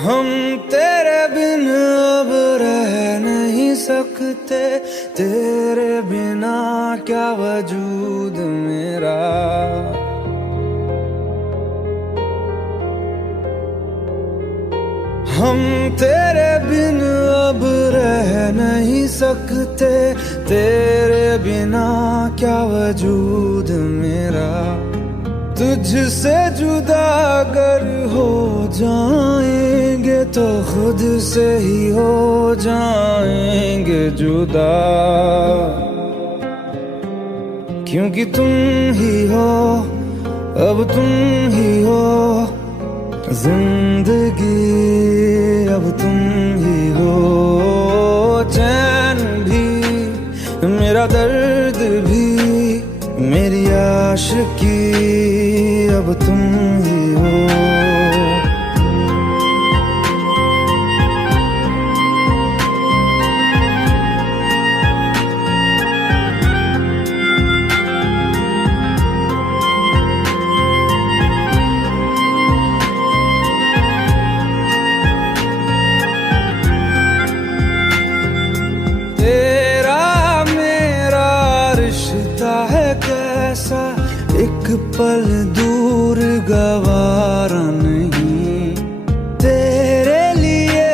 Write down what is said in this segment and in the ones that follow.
हम तेरे बिन अब रह नहीं सकते, तेरे बिना क्या वजूद मेरा। हम तेरे बिन अब रह नहीं सकते, तेरे बिना क्या वजूद मेरा। तुझसे जुदा अगर हो जाएंगे तो खुद से ही हो जाएंगे जुदा, क्योंकि तुम ही हो, अब तुम ही हो जिंदगी, अब तुम ही हो। चैन भी मेरा दर्द भी मेरी आशिकी, अब तुम ही हो। एक पल दूर गवारा नहीं, तेरे लिए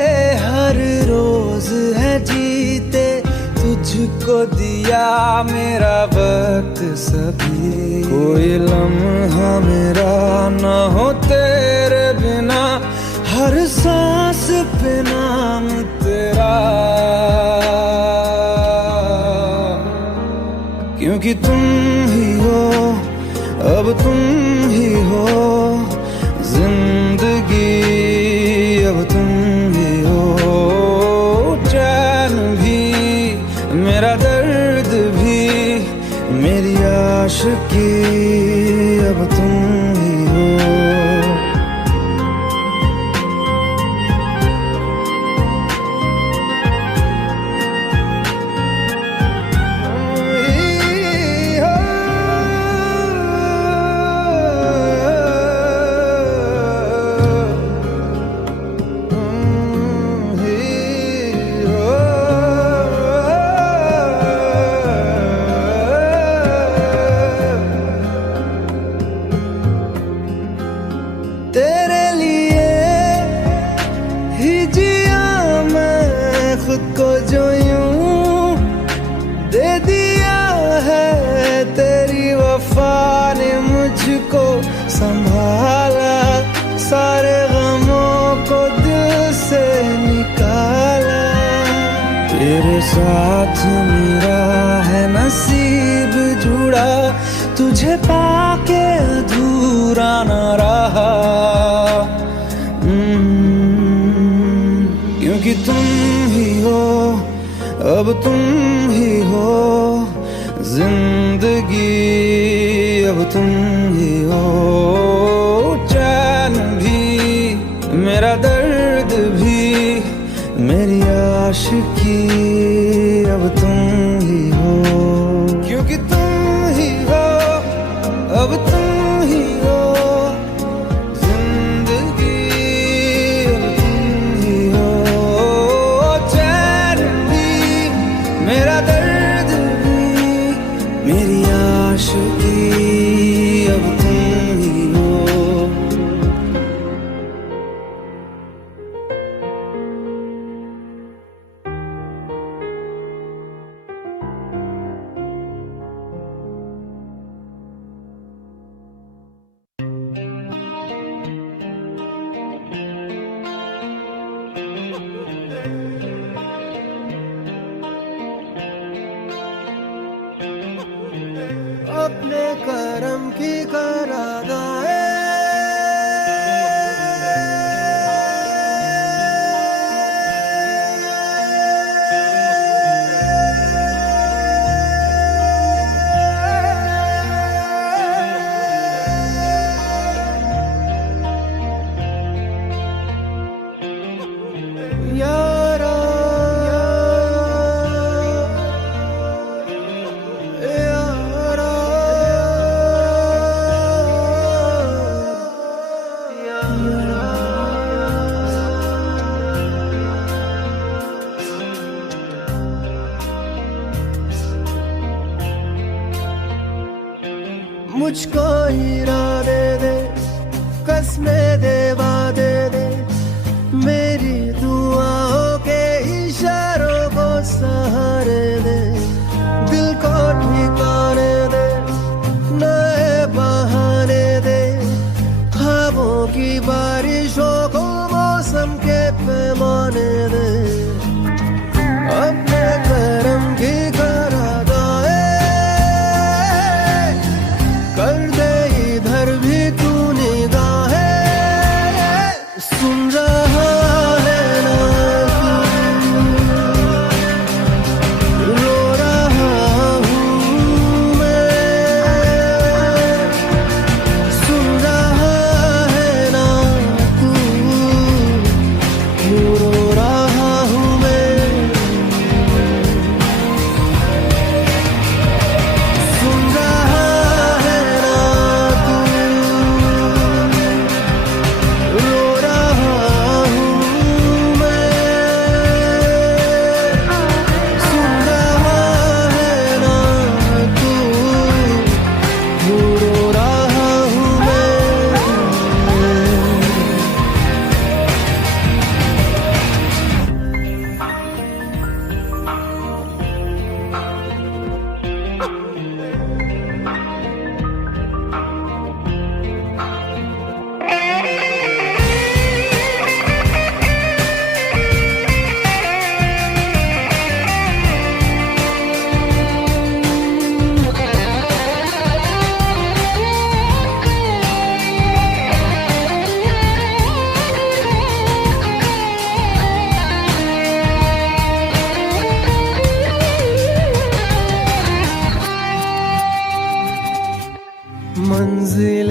हर रोज है जीते, तुझको दिया मेरा वक्त सभी। कोई लम्हा मेरा ना हो तेरे बिना, हर सांस पे नाम तेरा, क्योंकि तुम ही हो, अब तुम ही हो जिंदगी, अब तुम ही हो। चैन भी मेरा दर्द भी मेरी आशिकी, अब तुम ही हो। तेरे लिए ही जिया मैं खुद को, जो यूं दे दिया है तेरी वफा ने मुझको संभाला, सारे गमों को दिल से निकाला। तेरे साथ मेरा है नसीब जुड़ा, तुझे पाके अधूरा न रहा, क्योंकि तुम ही हो, अब तुम ही हो जिंदगी, अब तुम ही हो। चैन भी मेरा दर्द भी मेरी आशिकी, अब तुम ही हो, क्योंकि तुम ही हो, अब तुम ही हो जिंदगी, अब तुम ही हो। चैन भी मेरा दर्द भी मेरी आशिकी, अब तुम ही हो। अपने करम की करादाए, यारा यारा मुझको इरादे दे, कसमें दे, वादे दे, मेरी दुआओं के इशारों को सहारे दे, दिल को ठिकाने दे, नए बहाने दे, ख्वाबों की बारिशों को मौसम के पैमाने दे, अपने करम की करादाए कर दे इधर भी तू निगाहें, सुन रहा है ना तू, रो रहा हूँ मैं, सुन रहा है ना तू, रो रहा हूँ मैं, सुन रहा है ना तू, रो रहा हूँ मैं, सुन रहा है ना तू, रो रहा हूँ मैं।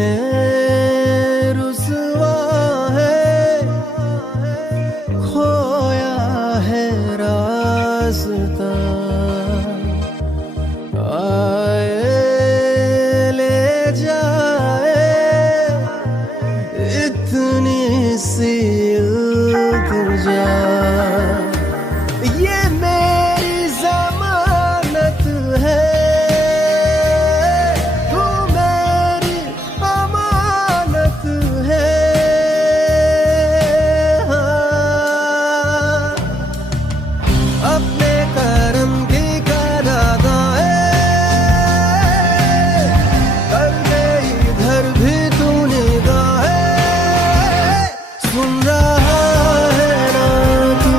मंजिलें रुसवा है, खोया है रास्ता, आए ले जाए इतनी सी इल्तिजा, ये मेरी जमानत है, तू मेरी अमानत है, हाँ। अपने करम की करादाए कर दे इधर भी तू निगाहें, सुन रहा है ना तू,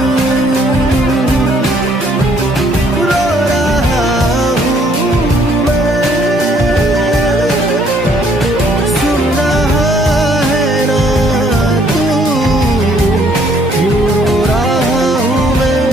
रो रहा हूँ मैं, सुन रहा है ना तू, रो रहा हूँ मैं।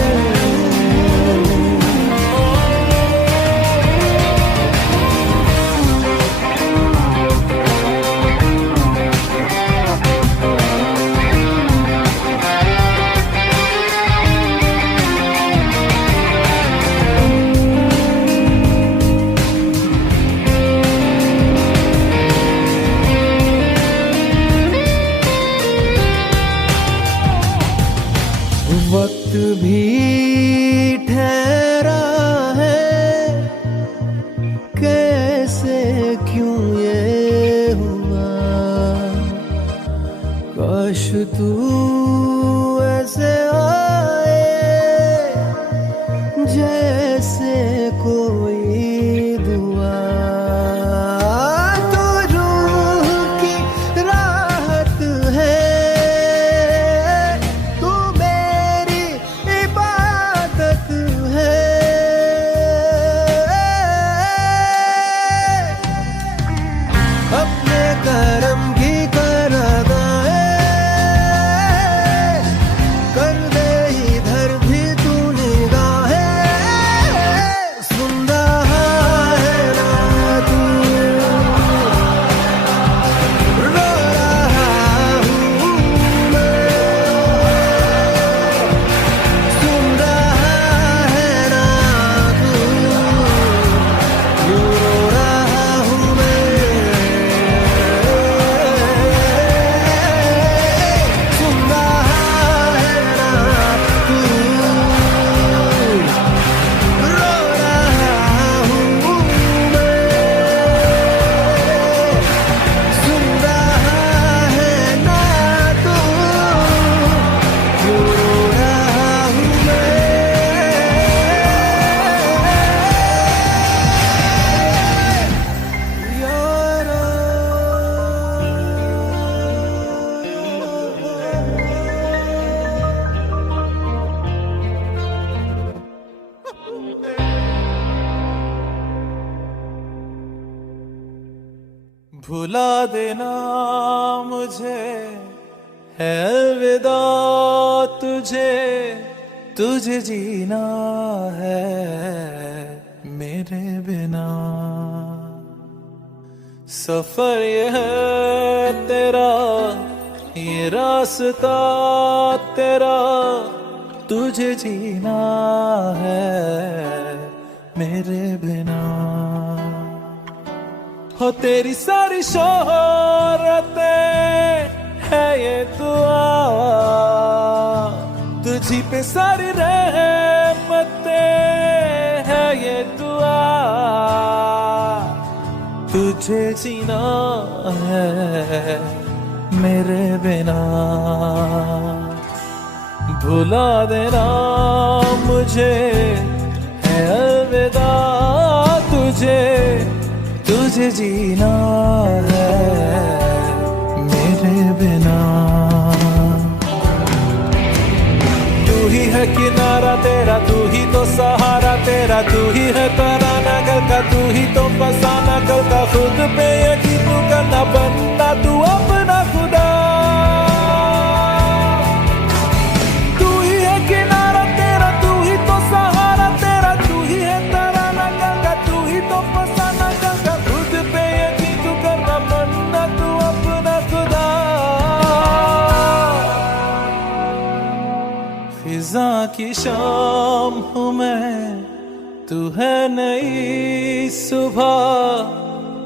वक्त भी ठहरा है, कैसे क्यों ये हुआ, काश तू ऐसे आए जैसे कोई दुआ, तो रूह की राहत है, तू मेरी इबादत है, अपने करम की करादाए कर दे इधर भी तू निगाहें, सुन रहा भुला देना मुझे है अलविदा तुझे, तुझे जीना है मेरे बिना। सफर ये है तेरा, ये रास्ता तेरा, तुझे जीना है मेरे बिना। हो तेरी सारी शोहरतें है ये दुआ, तुझी पे सारी रहमतें है ये दुआ, तुझे जीना है मेरे बिना। भुला देना मुझे है अलविदा तुझे, तुझे जीना है मेरे बिना। तू ही है किनारा तेरा, तू ही तो सहारा तेरा, तू ही है तराना गल का, तू ही तो फसाना गल का। खुद पे यकीन तू करना बनना तू अपना खुदा। तू ही है किनारा तेरा, तू ही तो सहारा तेरा, तू ही है तराना गल का, तू ही तो फसाना गल का। खुद पे यकीन तू करना बनना तू अपना खुदा। फिजा की शाम हूँ मैं, तू है नई सुबह,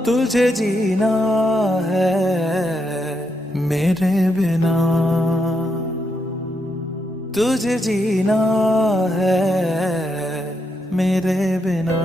तुझे जीना है मेरे बिना, तुझे जीना है मेरे बिना।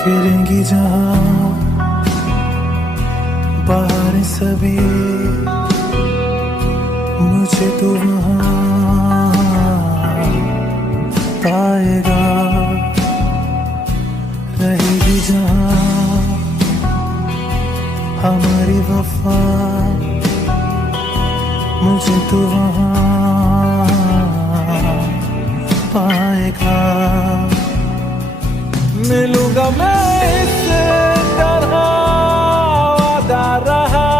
फिरेंगी जहाँ बाहर सभी, मुझे तो वहाँ पाएगा। रहेगी जहाँ हमारी वफा, मुझे तो वहाँ पाएगा। मिलूंगा मैं इस तरह वादा रहा,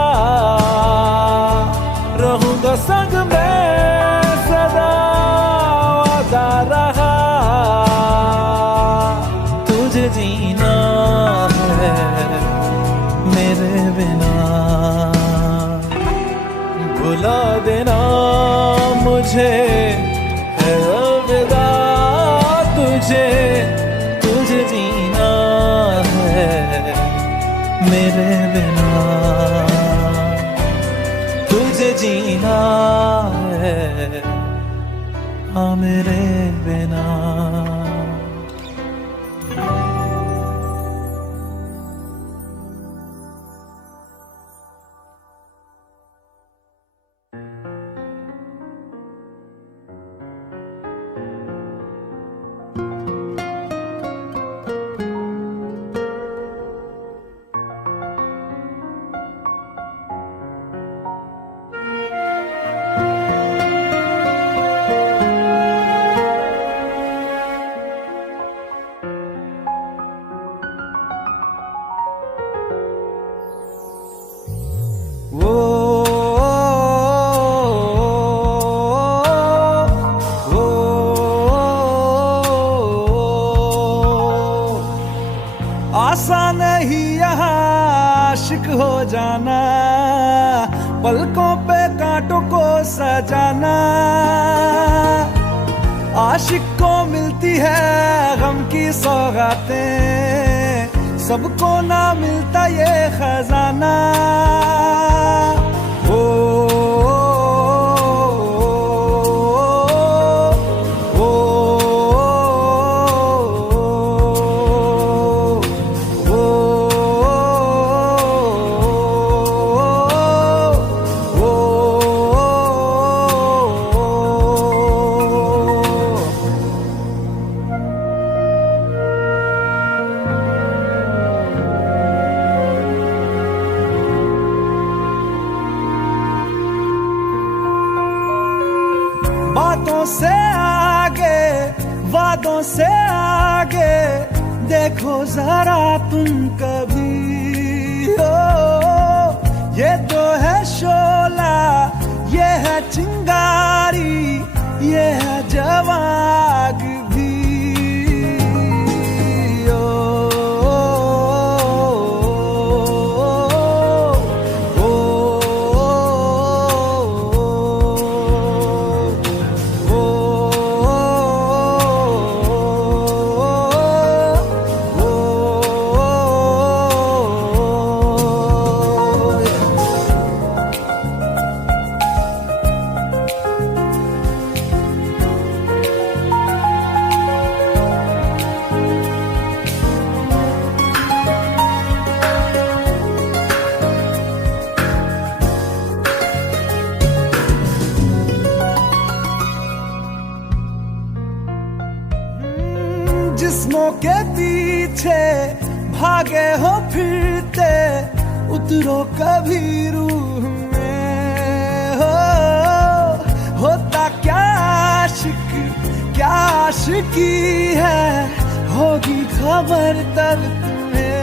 रहूंगा संग में सदा वादा रहा। तुझे जीना है मेरे बिना। भुला देना मुझे है अलविदा तुझे, तुझे जीना है मेरे बिना, तुझे जीना है हाँ मेरे बिना। आसान नहीं यहाँ आशिक हो जाना, पलकों पे कांटों को सजाना। आशिक को मिलती है गम की सौगातें, सबको ना मिलता ये खजाना। ओ वादों से आगे, वादों से आगे देखो जरा तुम कभी। ओ ये तो है शोला, ये है चिंगारी, ये है जवाग भी। जिस्मों के पीछे भागे हो फिरते, उतरो कभी रूह में। होता क्या आशिक, क्या आशिकी है, होगी खबर तब तुम्हें।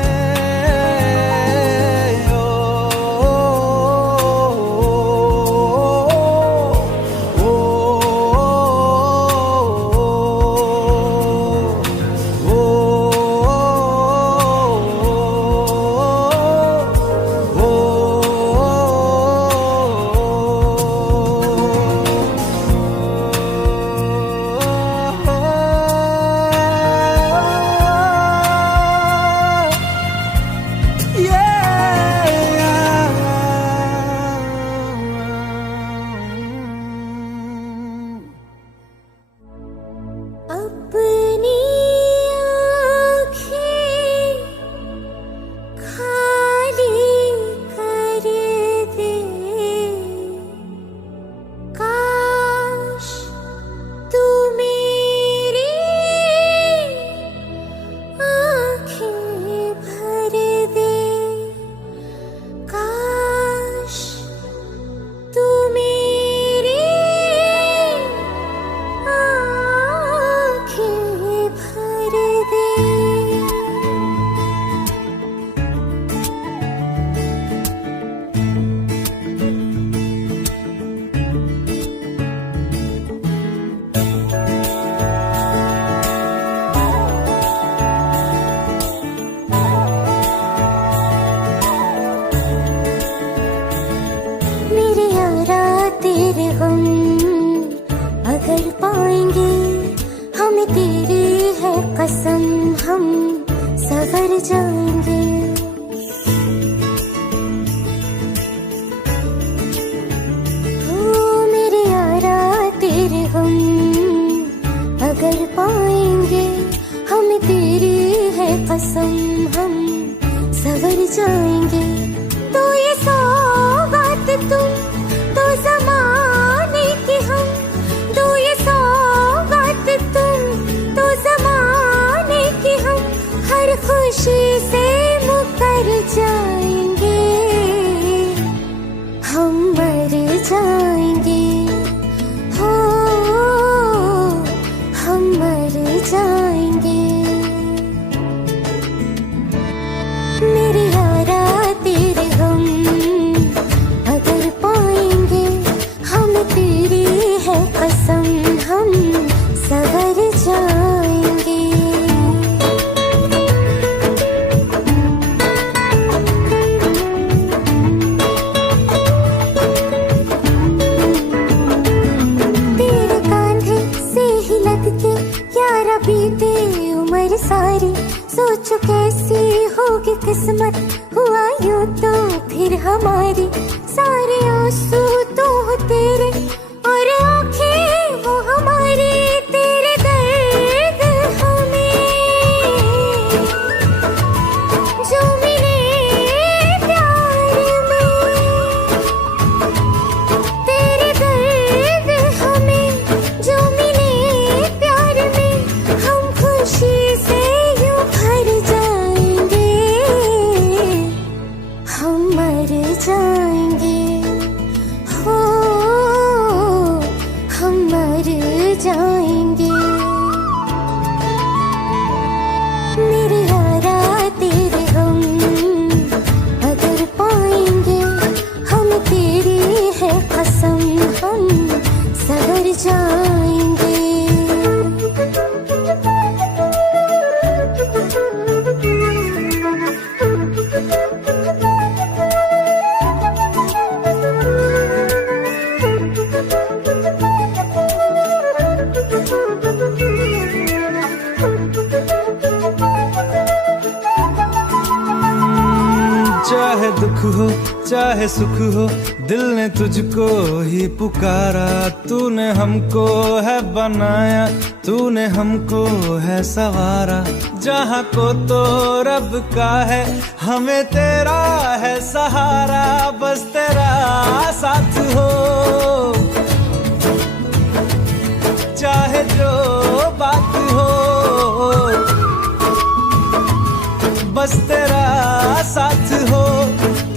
अगर पाएंगे हमें तेरी है कसम, हम सवर जाएंगे। हो मेरे यारा तेरे हम अगर पाएंगे हमें तेरी है कसम, हम सवर जाएंगे। तो ये सौगात तुम तो ज़माने की हम, तो ये सौगात तुम तो ज़माने की हम, हर खुशी से मुकर जाएंगे, हम मर जाएंगे। हो हम मर जाएंगे। मेरे यारा तेरे हम अगर पाएंगे हमें तेरी है कसम, हम सवर जाएंगे। तेरे कांधे से ही लग के यारा बीते उम्र सारी, सोचो कैसी होगी किस्मत, हुआ यूं तो फिर हमारी। सारे आंसू तो हो तेरे और आंखें वो हमारी, तेरे दर्द हमें जो मिले प्यार में, तेरे दर्द हमें जो मिले प्यार में, हम खुशी से यूं भर जाएंगे, हम मर जाएंगे। चाहे दुख हो चाहे सुख हो, दिल ने तुझको ही पुकारा। तूने हमको है बनाया, तूने हमको है सवारा। जहाँ को तो रब का है, हमें तेरा है सहारा। बस तेरा साथ हो, चाहे जो बात हो, बस तेरा साथ हो,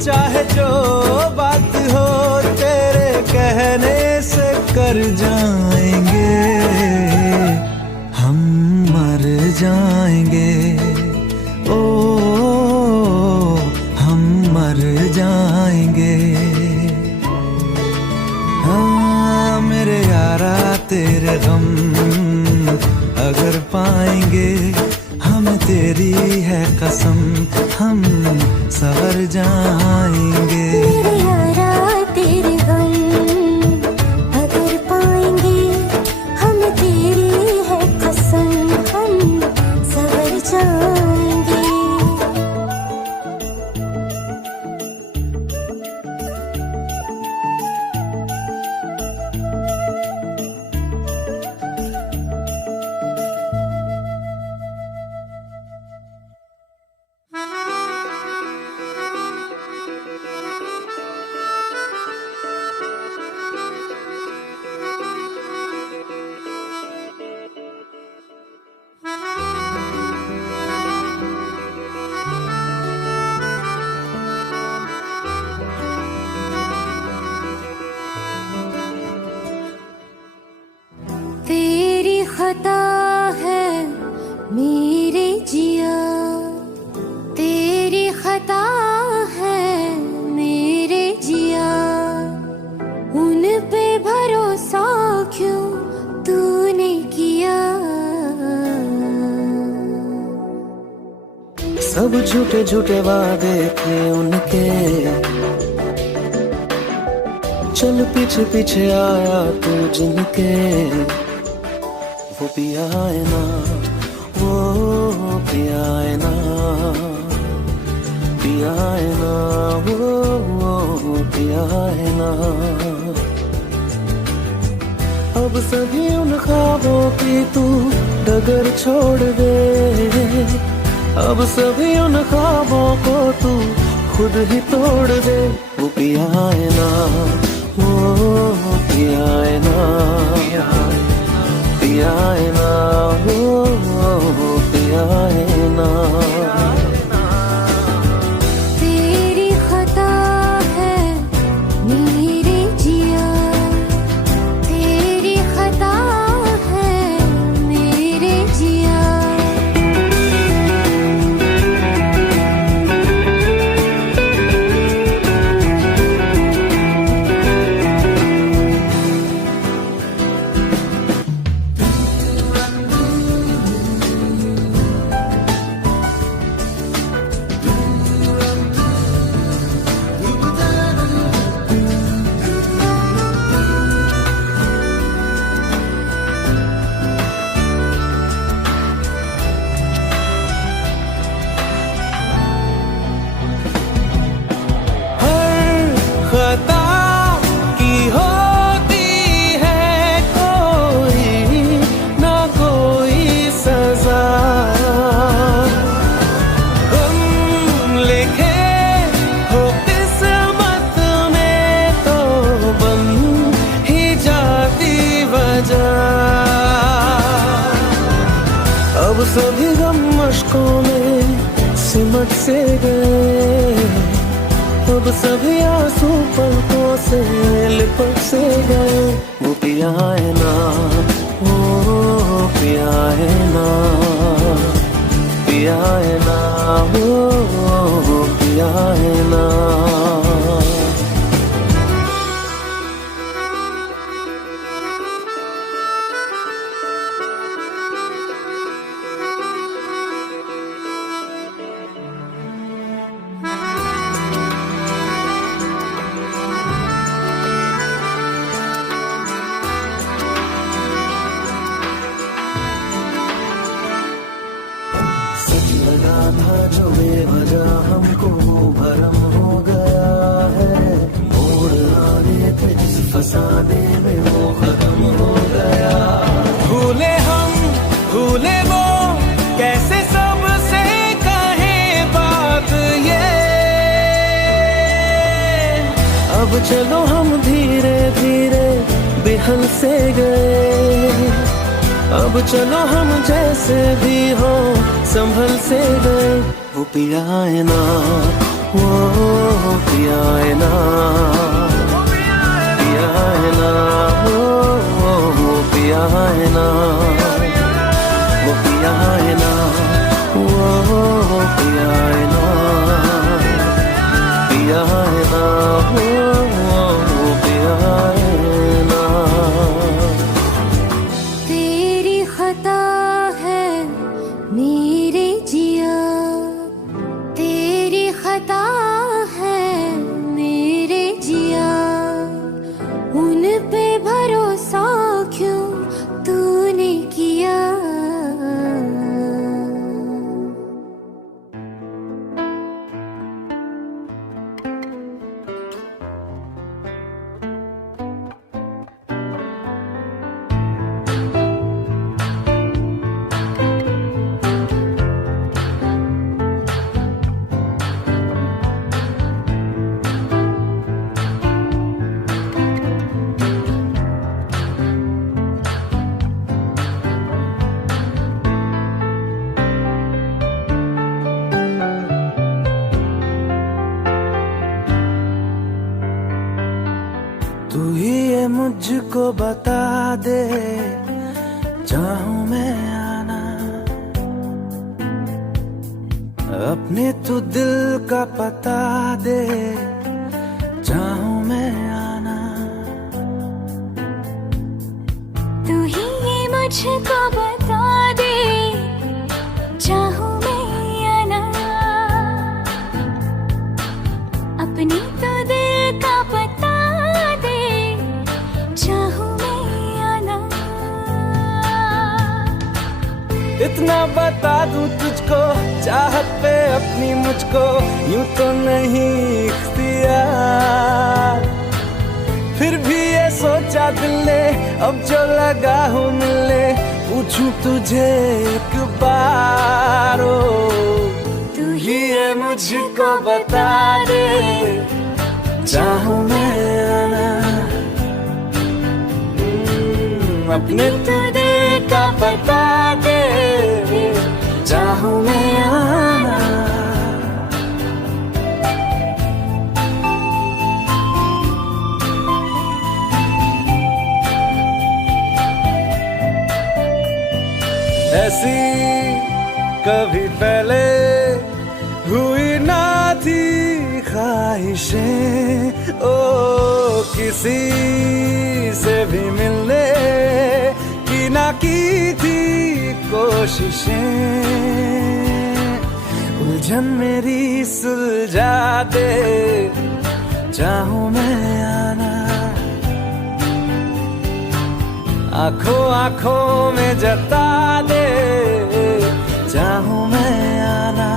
चाहे जो बात हो। तेरे कहने से कर जाएंगे, हम मर जाएंगे। ओ हम मर जाएंगे। हाँ मेरे यारा तेरे गम अगर पाएंगे, हमें तेरी है कसम, हम सवर जाएंगे। मेरे यारा तेरे गम अगर पाएंगे, हमें तेरी है कसम, हम सवर जाएंगे। तेरी खता है मेरे जिया, तेरी खता है मेरे जिया। उन पे भरोसा क्यों तूने किया? सब झूठे झूठे वादे थे उनके, चल पीछे पीछे आया तू जिनके। वो पिया है ना, वो पिया है ना, पिया है ना, वो पिया है ना। अब सभी उन ख्वाबों की तू डगर छोड़ दे, अब सभी उन ख्वाबों को तू खुद ही तोड़ दे। वो पिया है ना, वो पिया है ना, पिया है ना, वो पिया है ना। तेरी खता है मेरे जिया, तेरी खता है मेरे जिया। खता की होती है कोई ना कोई सजा, हम लिखे हो किस्मत में तो बन ही जाती वजह। अब सभी गम मशकों में सिमट से गए, अब सभी आंसू पलकों से लिपट से गए। वो पिया है ना, वो पिया है ना, पिया है ना, वो पिया है ना। लगा था जो बेवजह हमको भरम अब चलो हम धीरे धीरे बिहल से गए, अब चलो हम जैसे भी हो संभल से गए। वो पिया है ना, वो पिया है ना, पिया है ना, वो पिया है ना, वो पिया है ना, वो पिया है ना, पिया है ना, वो पिया है ना। तेरी खता है मेरे जिया, तेरी खता है मेरे जिया, उन पे भरोसा क्यों तूने किया। तू ही ये मुझको बता दे, चाहूं मैं आना, अपने तू दिल का पता दे, चाहूं मैं आना। तू ही ये मुझको बता दे, चाहूं मैं आना, अपनी तो दिल का पता दे, चाहूं मैं आना। इतना बता दूं तुझको, चाहत पे अपनी मुझको यूं तो नहीं इख्तियार, फिर भी ये सोचा दिल ने अब जो लगा हूं मिलने, पूछूं तुझे एक बार। ओ तू ही ये मुझको बता दे, चाहूं मैं आना, अपने तो दिल का बता दे, चाहूं मैं आना। ऐसी कभी पहले हुई ना थी ख्वाहिशें, ओ किसी से भी मिलने की ना की थी कोशिशें, उलझन मेरी सुलझा दे, चाहूं मैं आना, आंखों आंखों में जता दे, चाहूं मैं आना।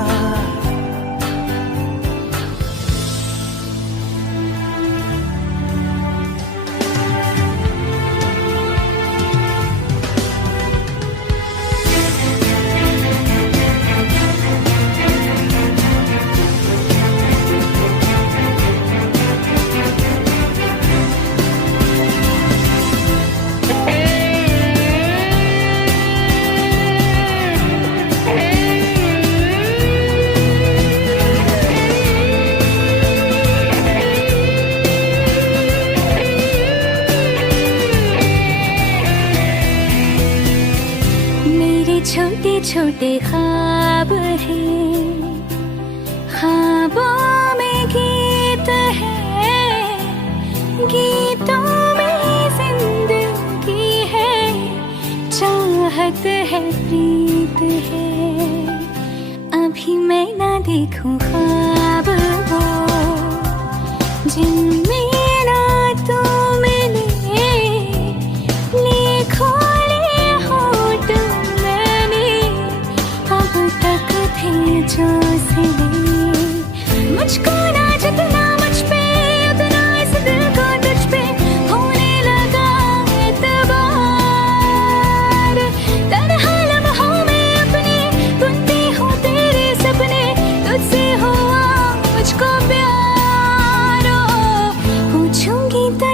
छोटे छोटे ख्वाब हैं, ख्वाबों में गीत है, गीतों में जिंदगी है, चाहत है प्रीत है। अभी मैं ना देखूं ख्वाब वो जिनमें ना तू मिले, लिखो जो सिले, मुझको ना जितना मुझ पे उतना इस दिल को तुझ पे होने लगा एतबार। तन्हा लम्हों में अपने बुनती हूँ तेरे सपने, तुझसे हो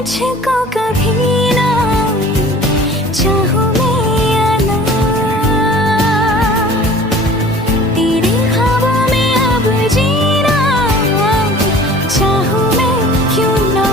मुझको कभी ना चाहूं मैं या ना, तेरे ख्वाबों में अब जीना चाहूं मैं क्यों ना।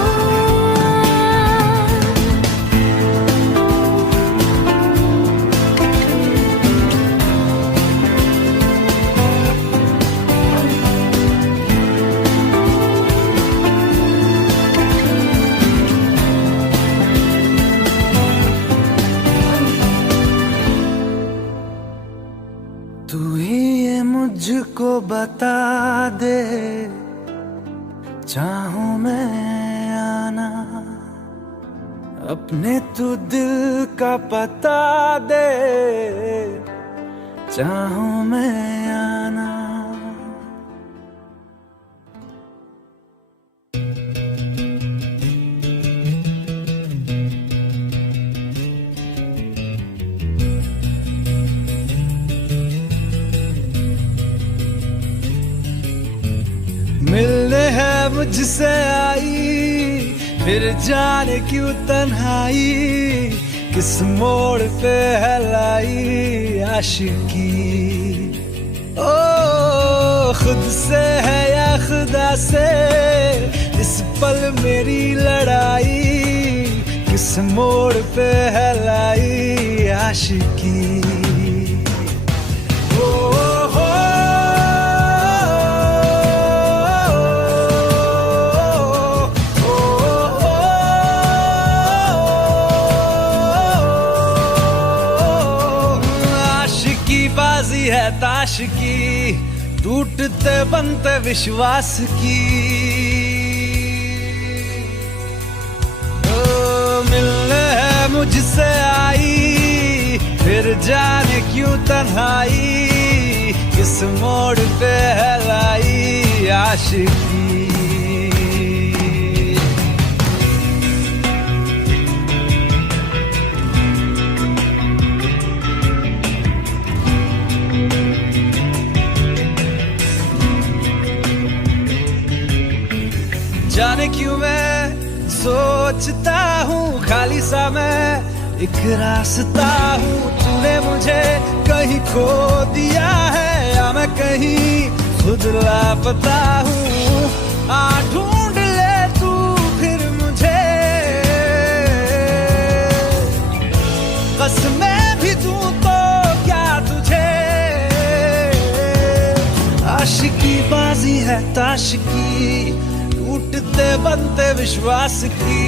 तू ही ये मुझको बता दे, चाहूं मैं आना, अपने तू दिल का पता दे, चाहूं मैं आना। मिलने है मुझसे आई, फिर जाने क्यों तन्हाई, किस मोड़ पे है लाई आशिकी। ओ खुद से है या खुदा से, इस पल मेरी लड़ाई, किस मोड़ पे है लाई आशिकी। बाजी है ताश की, टूटते बनते विश्वास की। ओ मिलने है मुझसे आई, फिर जाने क्यों तन्हाई, किस मोड़ पे है लाई आशिकी। जाने क्यों मैं सोचता हूँ, खाली सा मैं एक रास्ता हूँ। तूने मुझे कहीं खो दिया है, या मैं कहीं खुद लापता हूँ। आ ढूंढ ले तू फिर मुझे, कसमें भी दूं तो क्या तुझे। आशिकी बाजी है ताश की, टूटते बनते विश्वास की।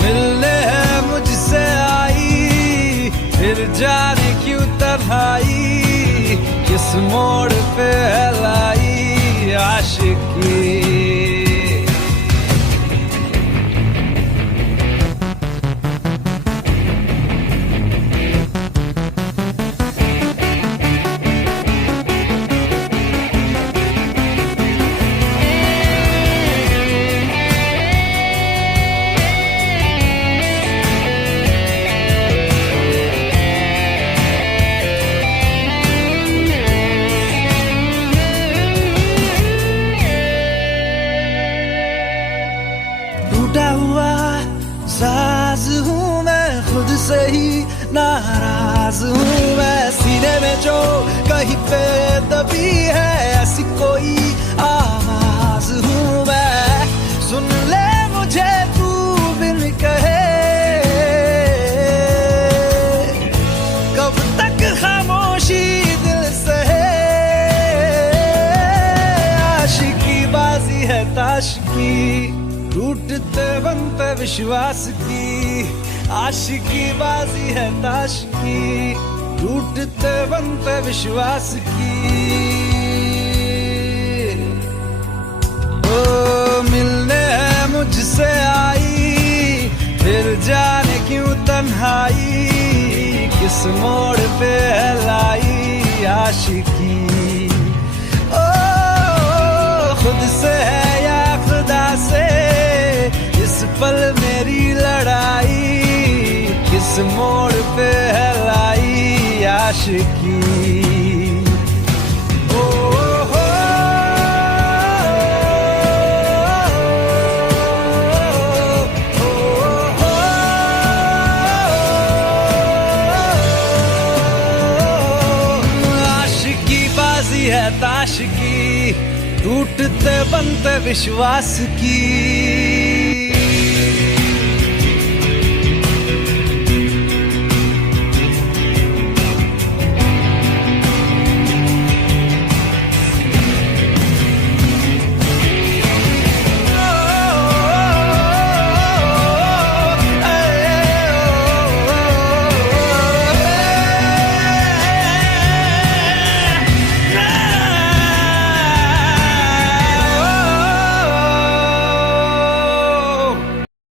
मिलने है मुझसे आई, फिर जाने क्यों तन्हाई, किस मोड़ पे है लाई आशिकी। टूटा हुआ साज हूँ मैं, खुद से ही नाराज हूँ मैं। सीने में जो कहीं पे दबी है, ऐसी कोई आवाज हूँ मैं। सुन ले मुझे तू बिन कहे, कब तक खामोशी दिल सहे। आशिकी बाजी है ताश की, टूटते बनते विश्वास की। आशिकी बाजी है ताश की, टूटते बनते विश्वास की। ओ मिलने है मुझसे आई, फिर जाने क्यों तन्हाई, किस मोड़ पे है लाई आशिकी। ओ खुद से है या खुदा से, इस पल मेरी लड़ाई, किस मोड़ पे है लाई आशिकी। ओ हो है ताश की, टूटते बनते विश्वास की।